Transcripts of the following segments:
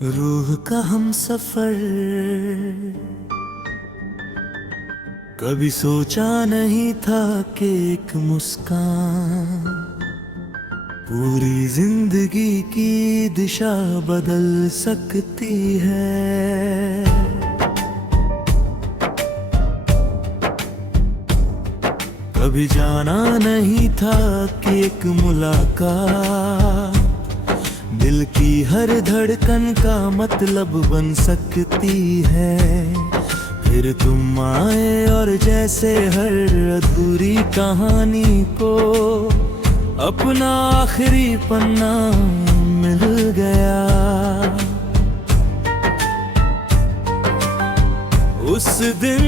रूह का हम सफर कभी सोचा नहीं था कि एक मुस्कान पूरी जिंदगी की दिशा बदल सकती है। कभी जाना नहीं था कि एक मुलाकात दिल की हर धड़कन का मतलब बन सकती है। फिर तुम आए और जैसे हर अधूरी कहानी को अपना आखिरी पन्ना मिल गया। उस दिन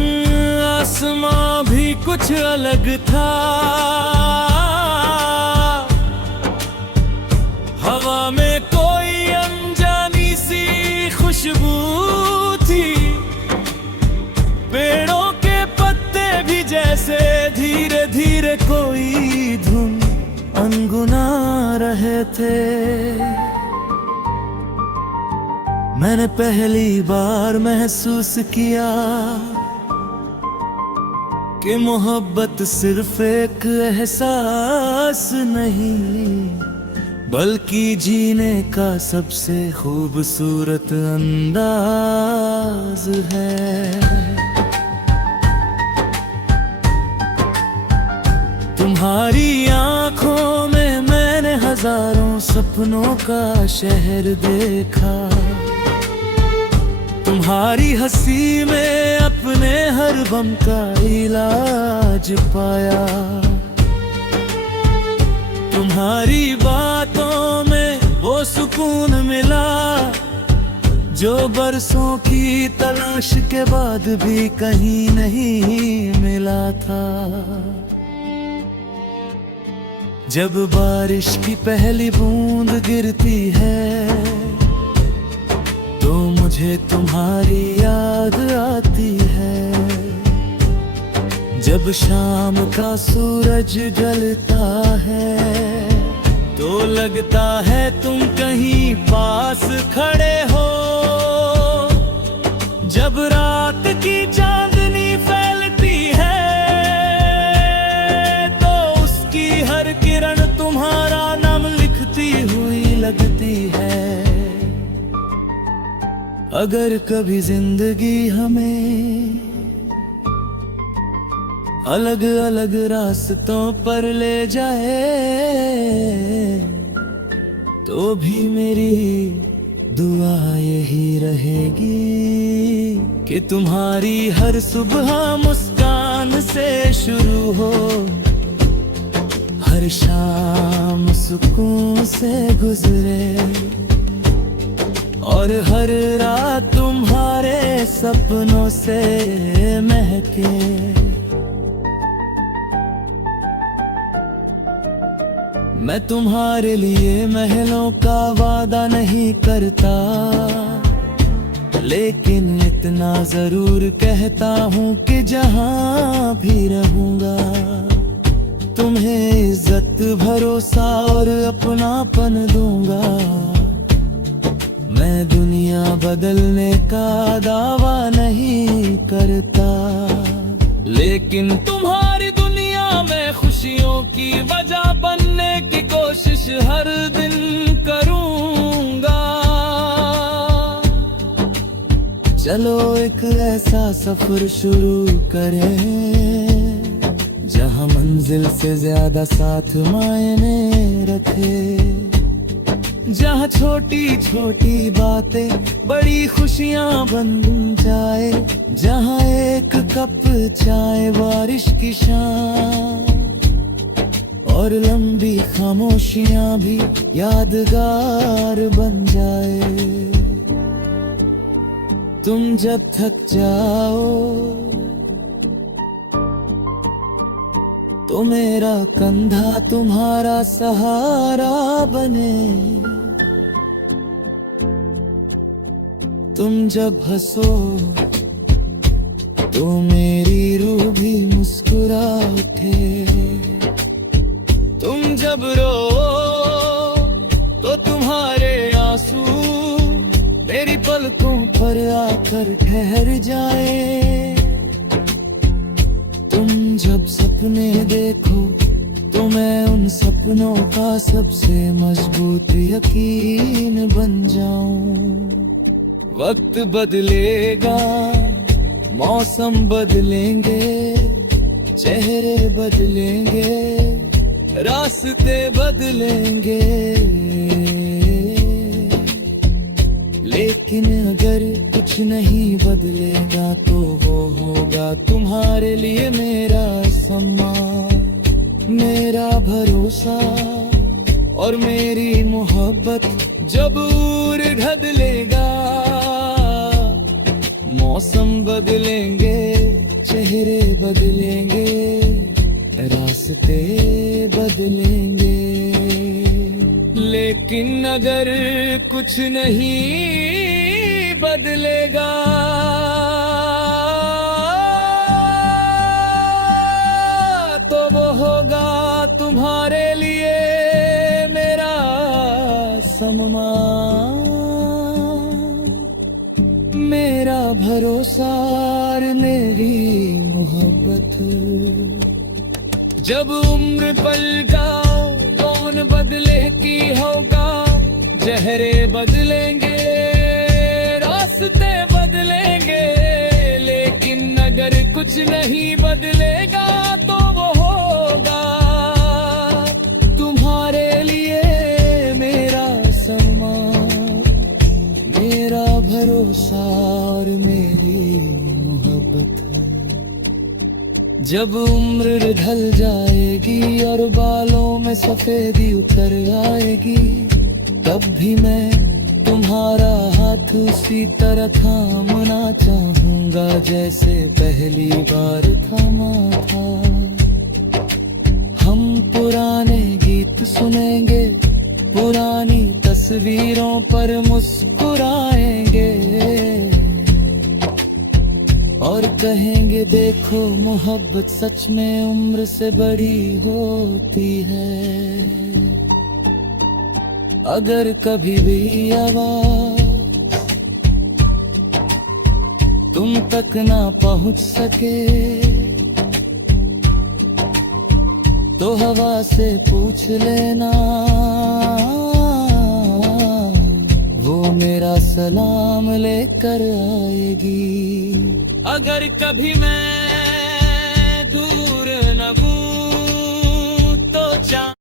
आसमां भी कुछ अलग था, हवा में कोई अनजानी सी खुशबू थी, पेड़ों के पत्ते भी जैसे धीरे धीरे कोई धुन अनगुना रहे थे। मैंने पहली बार महसूस किया कि मोहब्बत सिर्फ एक एहसास नहीं बल्कि जीने का सबसे खूबसूरत अंदाज है। तुम्हारी आंखों में मैंने हजारों सपनों का शहर देखा, तुम्हारी हंसी में अपने हर गम का इलाज पाया, तुम्हारी बातों में वो सुकून मिला जो बरसों की तलाश के बाद भी कहीं नहीं मिला था। जब बारिश की पहली बूंद गिरती है तो मुझे तुम्हारी याद आती है। जब शाम का सूरज ढलता है तो लगता है तुम कहीं पास खड़े हो। जब रात की चांदनी फैलती है तो उसकी हर किरण तुम्हारा नाम लिखती हुई लगती है। अगर कभी जिंदगी हमें अलग अलग रास्तों पर ले जाए तो भी मेरी दुआ यही रहेगी कि तुम्हारी हर सुबह मुस्कान से शुरू हो, हर शाम सुकून से गुजरे और हर रात तुम्हारे सपनों से महके। मैं तुम्हारे लिए महलों का वादा नहीं करता, लेकिन इतना जरूर कहता हूँ कि जहाँ भी रहूँगा तुम्हें इज्जत भरोसा और अपनापन दूंगा। मैं दुनिया बदलने का दावा नहीं करता, लेकिन तुम्हारी दुनिया में खुशियों की वजह बनने की कोशिश हर दिन करूंगा। चलो एक ऐसा सफर शुरू करें जहां मंजिल से ज्यादा साथ मायने रखे, जहाँ छोटी छोटी बातें बड़ी खुशियाँ बन जाए, जहाँ एक कप चाय बारिश की शाम और लंबी खामोशियाँ भी यादगार बन जाए। तुम जब थक जाओ तो मेरा कंधा तुम्हारा सहारा बने, तुम जब हंसो तो मेरी रूह भी मुस्कुरा उठे, तुम जब रो तो तुम्हारे आंसू पलकों पर आकर ठहर जाए। तुम जब सपने देखो तो मैं उन सपनों का सबसे मजबूत यकीन बन जाऊं। वक्त बदलेगा, मौसम बदलेंगे, चेहरे बदलेंगे, रास्ते बदलेंगे, लेकिन अगर कुछ नहीं बदलेगा तो वो होगा तुम्हारे लिए मेरा सम्मान, मेरा भरोसा और मेरी मोहब्बत। जब दूर ढलेगा, मौसम बदलेंगे, चेहरे बदलेंगे, रास्ते बदलेंगे, लेकिन अगर कुछ नहीं बदलेगा तो वो होगा तुम्हारे लिए मेरा सम्मान, मेरा भरोसा और मेरी मोहब्बत। जब उम्र पल का कौन बदले की होगा, चेहरे बदलेंगे, रास्ते बदलेंगे, लेकिन अगर कुछ नहीं बदलेगा तो वो होगा तुम्हारे लिए मेरा सम्मान, मेरा भरोसा और मेरी मोहब्बत। जब उम्र ढल जाएगी और बालों में सफेदी उतर आएगी, तब भी मैं तुम्हारा हाथ उसी तरह थामना चाहूंगा जैसे पहली बार थामा था। हम पुराने गीत सुनेंगे, पुरानी तस्वीरों पर मुस्कुराएंगे और कहेंगे देखो मोहब्बत सच में उम्र से बड़ी होती है। अगर कभी भी आवाज तुम तक ना पहुंच सके तो हवा से पूछ लेना, वो मेरा सलाम लेकर आएगी। अगर कभी मैं दूर न हूँ तो